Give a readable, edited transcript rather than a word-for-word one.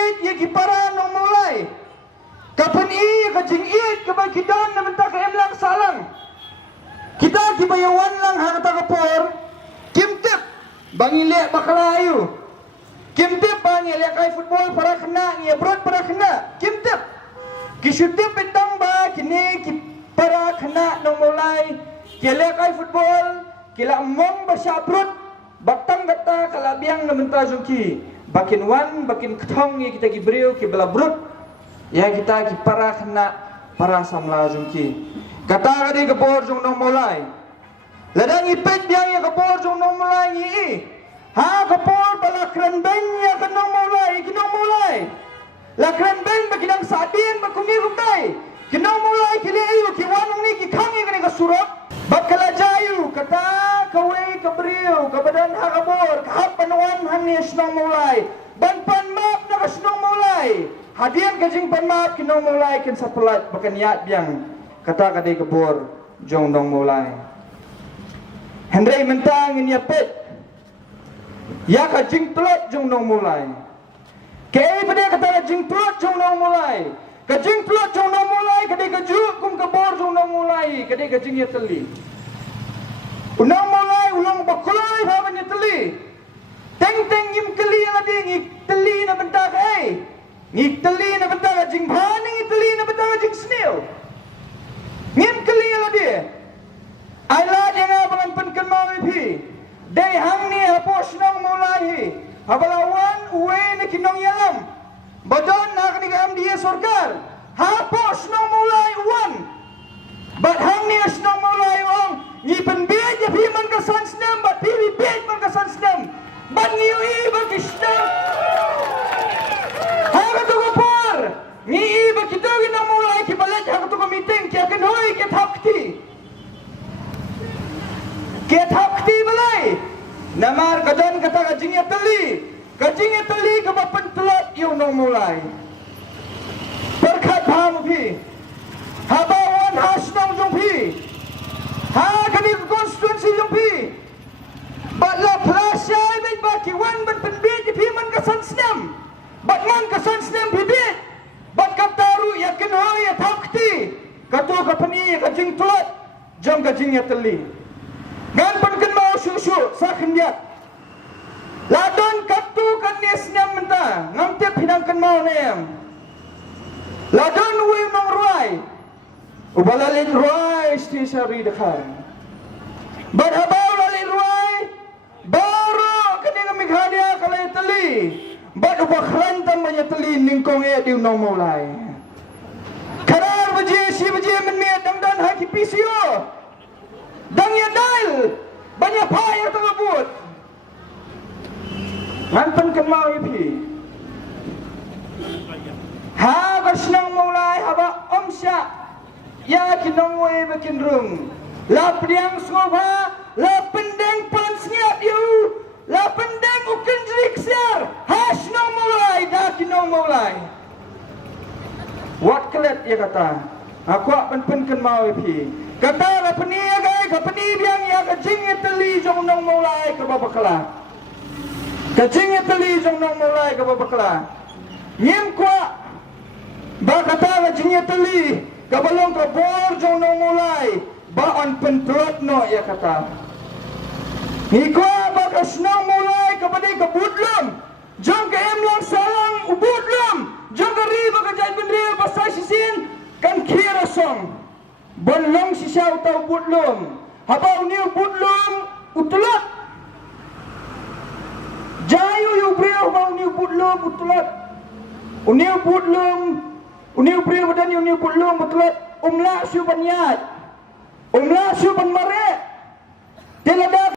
Ia kiparan nong mulai kapan ia kajing iit kabay kidan na benta ka lang salang kita kibayawan lang hanata kapor kimtip bangile bakalayu kimtip bangile kay football para kena ia brot para kena kimtip kisutip bentang ba kini para kena nong mulai kile kay football kila mong basyabrot baktang gata kalabiang na benta zungki bakin wan bakin ketong ya kita gibril ki belabrut ya kita ki para kena para samla zungki kata kadi kepor jung nong mulai ladang ipet dia ya kepor jung nong mulai ni ha kepor bala kren ben ya kenong mulai kinong mulai la kren ben bakinang sadin bakuni rutai kinong mulai kili ayu ki wanung ni ki kangi kani ka surat bakala jayu kata kawe kabriu kabadan hakabor kahap panuan hanis nong mulai ban panmap na kasnong mulai hadian kajing panmap kinong mulai kin sa pelat bakan yat biang kata kadai kabor jong nong mulai hendrai mentang in yapet ya kajing telot jong nong mulai kei pada kata kajing telot jong nong mulai kajing telot jong nong mulai kadai kajuk kum kabor jong nong mulai kadai kajing ya teli unang mulai ulang bakulai baban ya teli teng ngim keli lagi ngik teli na benta kai ngik teli na benta kajing bhani ngik teli na benta kajing snail ngim keli lagi ayla jangan bangan penken mau ipi dai hang ni hapos nong mulai habalawan uwe na kinong yalam badon nak ni am dia surga hapos nong mulai uwan bad hang ni asnong mulai ong ni penbiat ya pi man kasan snem bad pi biat man kasan snem bad ngiui bagi snem ha tu gopor ni bagi tu nong mulai ki balet ha tu meeting ki akan hoi ki thakti balai namar kadan kata kajing ya teli ke bapan telot yu nong mulai berkat paham pi habawan hasnong jong pi ha kani konstituensi jong pi batla plasai baik baki wan ban penbit pi man kasan snem bat man kasan snem bibit bat kaptaru ya keno ya thakti katu kapani kajing telot jom kajing ya teli ngan penken mau susu sakhendiat ladon katu kanis nyam menta ngamtep hidangkan mau nem ladon uwe nong ruai ubalalin ruai sti sari dekan badhabau lalin ruai baru kening mighadia kalai teli bad ubakran tambahnya teli ningkong e diu nong mulai karar baje si baje menmiat dangdan haki pisio dang ya dal banyak payah tersebut nganpan kemau ipi ha basnang mulai haba omsya ya kinong we bikin rung la priang soba la pendeng pan sniap yu la pendeng ukin jerik siar hasnong mulai dah kinong mulai wat kelet ya kata aku pen kemau ipi kata kapani agai kapani biang ya kajing teli jong nong mulai ke babakala kajing teli jong nong mulai ke babakala nyem kwa ba kata kajing teli ke balong ke bor jong nong mulai ba on pentrot no ya kata ni kwa ba kasnong mulai ke badai ke budlum jong ke emlang salang ubudlum jong ke riba ke jai benril pasai sisin kan kira song bonlong sisa utau budlum haba uniu budlum utulat jayu yu brio ba uniu budlum utulat uniu brio badan uniu budlum utulat umla su banyat umla su ban mare telada